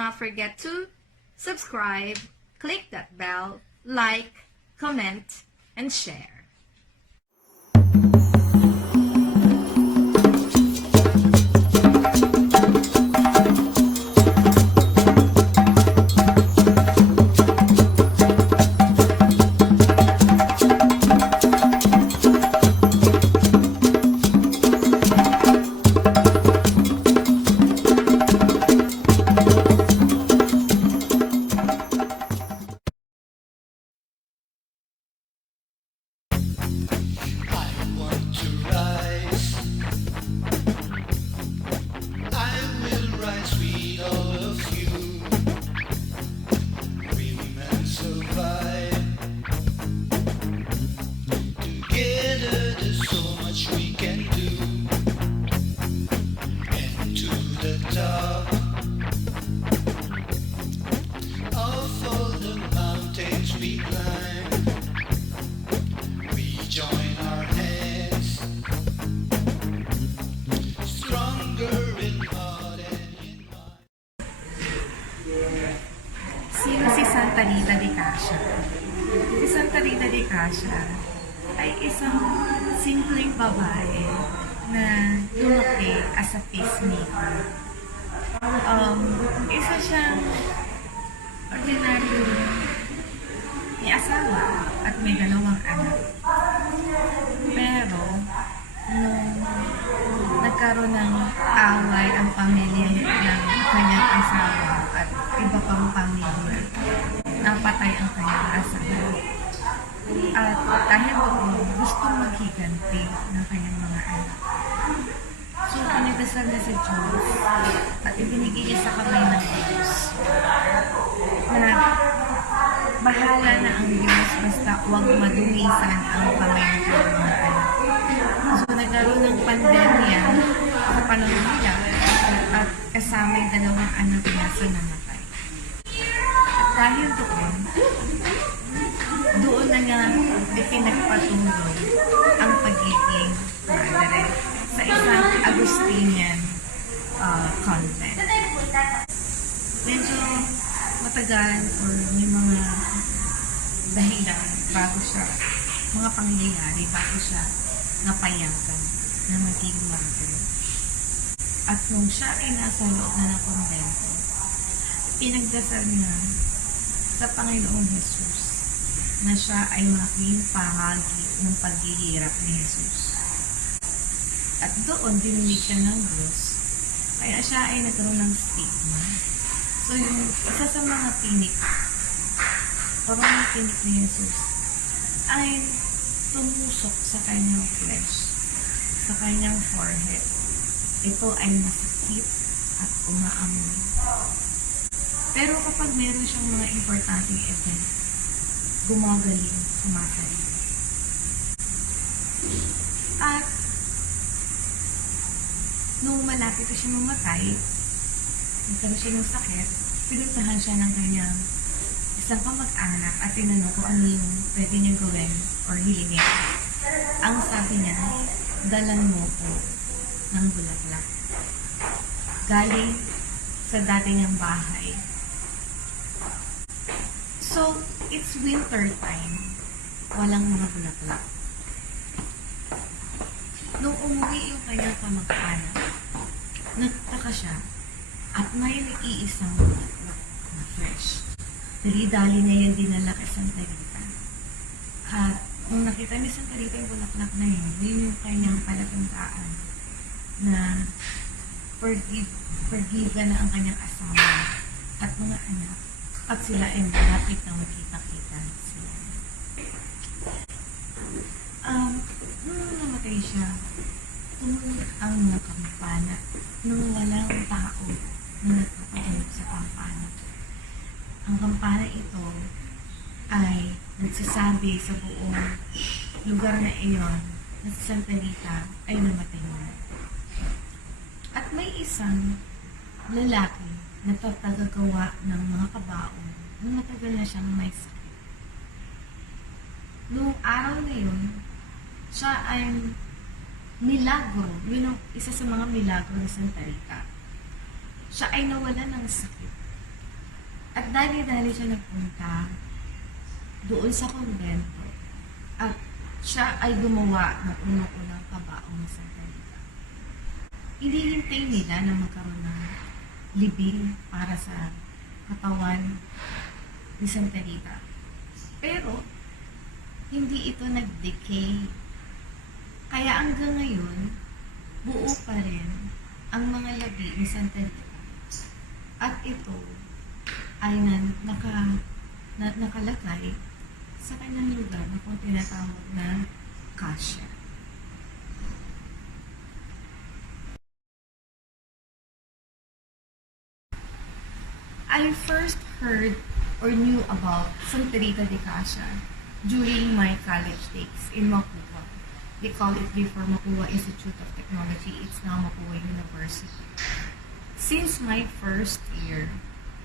not forget to subscribe, click that bell, like, comment, and share. Sino si Sta Rita de Cascia? Si Sta Rita de Cascia ay isang simpleng babae na lumaki as a peacemaker. Isa siyang ordinaryo may asawa at may 2 anak. Pero, nung nagkaroon ng away ang pamilya ng kanyang asawa at iba pang pamilya, napatay ang kanyang asawa. At dahil doon, gustong maghiganti ng kanyang mga anak. So, pinagdasal na sa Diyos at ibinigay niya sa kamay ng Diyos na bahala na ang Diyos basta huwag madumisan ang kamay ng kanyang mga anak. So, nagkaroon ng pandemya sa panahon nila at kasama yung 2 anak niya sa namatay. At dahil doon na nga ipinagpatuloy ang pagiging madre sa isang Augustinian convent. Medyo matagal or may mga dahilan bago siya, mga pangyayari bago siya napayagan na maging madre. At nung siya ay nasa loob na ng kumbento, pinagdasal niya sa Panginoong Jesus na siya ay maging bahagi ng paghihirap ni Jesus. At doon, dininig siya ng Diyos, kaya siya ay nagkaroon ng stigma. So, yung isa sa mga tinik, parang tinik ni Jesus, ay tumusok sa kanyang flesh, sa kanyang forehead. Ito ay masakit at umaamoy. Pero kapag meron siyang mga importanteng event, gumagaling, sumasali. At nung malapit na siya mamatay, nagkaroon siya ng sakit, pinuntahan siya ng kanyang isang kamag-anak at tinanong kung ano yung pwede niyang gawin or hilingin. Ang sabi niya, dalan mo ko ng bulaklak. Galing sa dati niyang bahay. So, it's winter time. Walang mga bulaklak. Nung umuwi yung kanyang kamag-anak, nagtaka siya at may iisang bulaklak na fresh. Dali-dali niya yung dinala kay Sta Rita. At nung nakita ni Sta Rita yung bulaklak na yun yung kanyang palatandaan na forgiven na ang kanyang asawa at mga anak at sila ay malapit na magkita-kita sila. Nung namatay siya, tumunog ang mga kampana nung walang tao na nagpapatunog sa kampana. Ang kampana ito ay nagsasabi sa buong lugar na iyon na si Sta Rita ay namatay na. At may isang lalaki na tagagawa ng mga kabaong nung matagal na siyang may sakit. Noong araw na yun, siya ay milagro. Yun ang isa sa mga milagro ni Sta Rita. Siya ay nawala ng sakit At dali-dali siya nagpunta doon sa konvento at siya ay gumawa ng unang-unang kabaong ni Sta Rita. Hinihintay nila na magkaroon ng libing para sa katawan ni Sta Rita. Pero, hindi ito nag-decay. Kaya hanggang ngayon, buo pa rin ang mga labi ni Sta Rita. At ito ay nakalagay sa kanyang lugar na kung tinatawag na Cascia. I first heard or knew about Sta Rita de Cascia during my college days in Mapua. They call it before Mapua Institute of Technology. It's now Mapua University. Since my first year,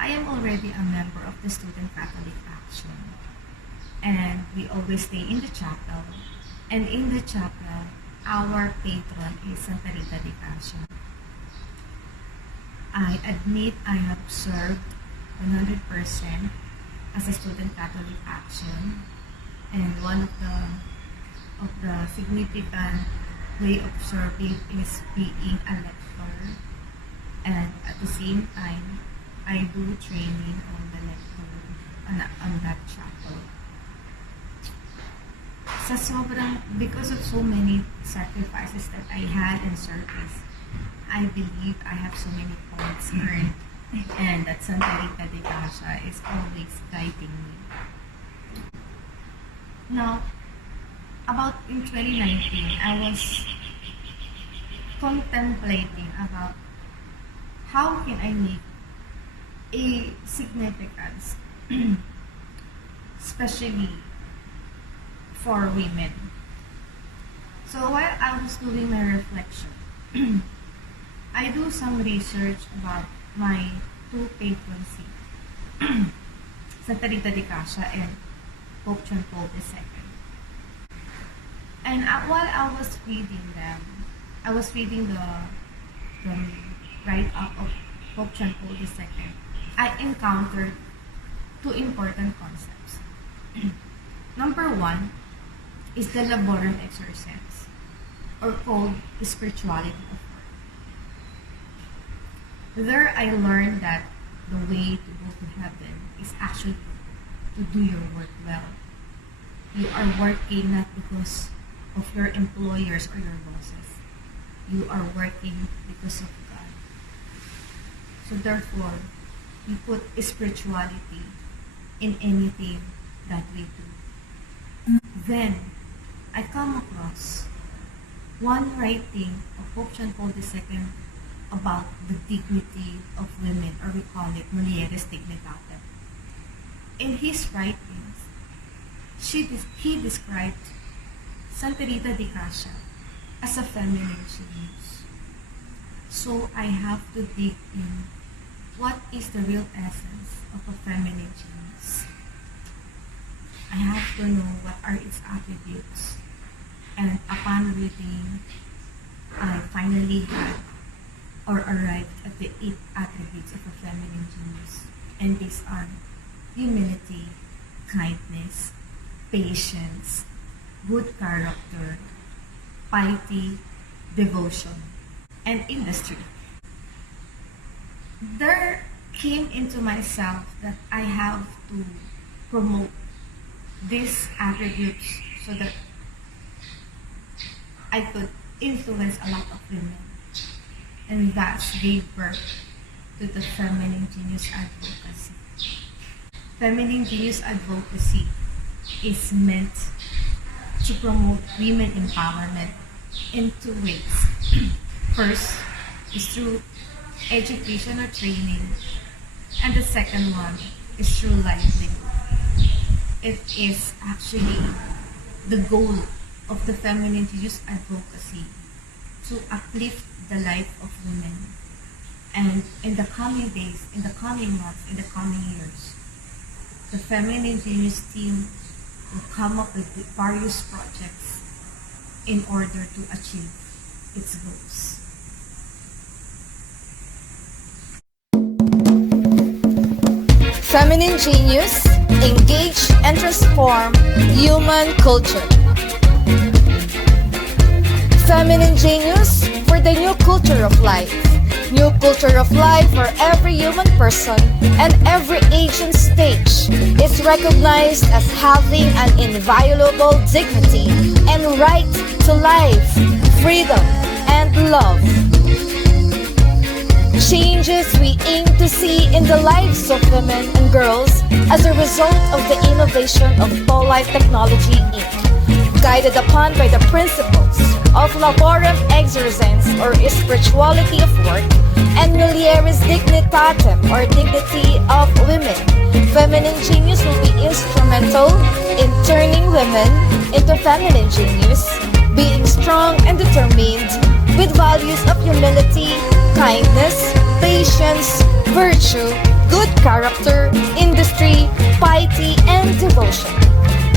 I am already a member of the Student Catholic Action. And we always stay in the chapel. And in the chapel, our patron is Sta Rita de Cascia. I admit I have served 100% as a Student Catholic Action. And one of the significant way of serving is being a lecturer. And at the same time, I do training on the lecture on that chapel. Because of so many sacrifices that I had in service, I believe I have so many points earned, and that Sta Rita de Cascia is always guiding me. Now, about in 2019, I was contemplating about how can I make a significance, especially for women. So while I was doing my reflection, I do some research about my two patrons, Sta Rita de Cascia and Pope John Paul II. And while I was reading them, I was reading the write-up of Pope John Paul II. I encountered two important concepts. Number one is the laborum exercens, or called the spirituality of work. There I learned that the way to go to heaven is actually to do your work well. You are working not because of your employers or your bosses. You are working because of God. So therefore, we put spirituality in anything that we do. Then, I come across one writing of Pope John Paul II about the dignity of women, or we call it mulieres dignitate. In his writings, he described Sta Rita de Cascia as a feminine genius. So I have to dig in what is the real essence of a feminine genius. I have to know what are its attributes. And upon reading, I finally had or arrived at the 8 attributes of a feminine genius. And these are humility, kindness, patience, good character, piety, devotion, and industry. There came into myself that I have to promote these attributes so that I could influence a lot of women, and thus gave birth to the Feminine Genius Advocacy. Feminine Genius Advocacy is meant to promote women empowerment in 2 ways. First is through education or training, and the second one is through livelihood. It is actually the goal of the Feminine Genius Advocacy to uplift the life of women. And in the coming days, in the coming months, in the coming years, the Feminine Genius team will come up with various projects in order to achieve its goals. Feminine Genius, engage and transform human culture. Feminine Genius for the new culture of life. New culture of life for every human person and every age and stage is recognized as having an inviolable dignity and right to life, freedom, and love. Changes we aim to see in the lives of women and girls as a result of the innovation of Life Technology Inc., guided upon by the principles of laborem exercens or spirituality of work and mulieris dignitatem or dignity of women. Feminine Genius will be instrumental in turning women into feminine genius, being strong and determined with values of humility, kindness, patience, virtue, good character, industry, piety, and devotion.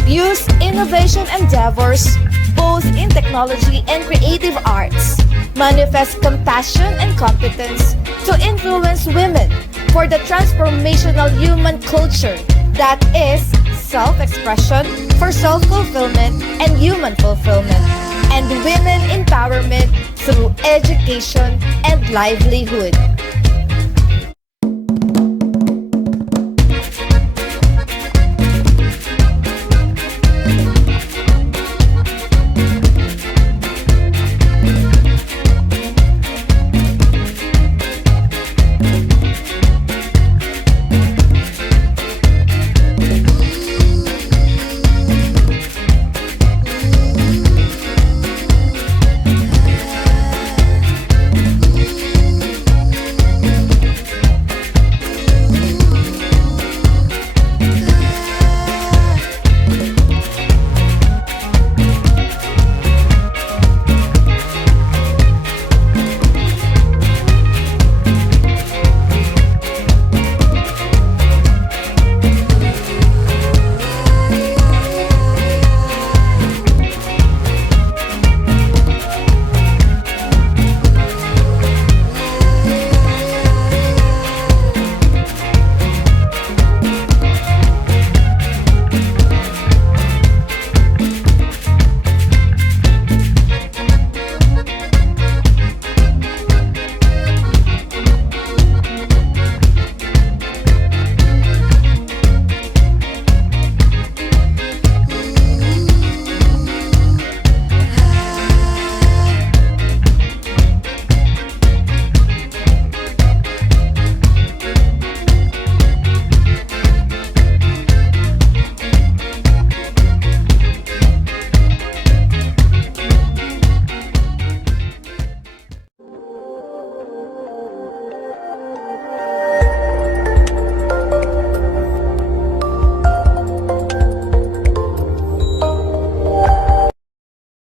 Use innovation endeavors, both in technology and creative arts. Manifest compassion and competence to influence women for the transformational human culture that is self-expression for self-fulfillment and human fulfillment, and women empowerment through education and livelihood.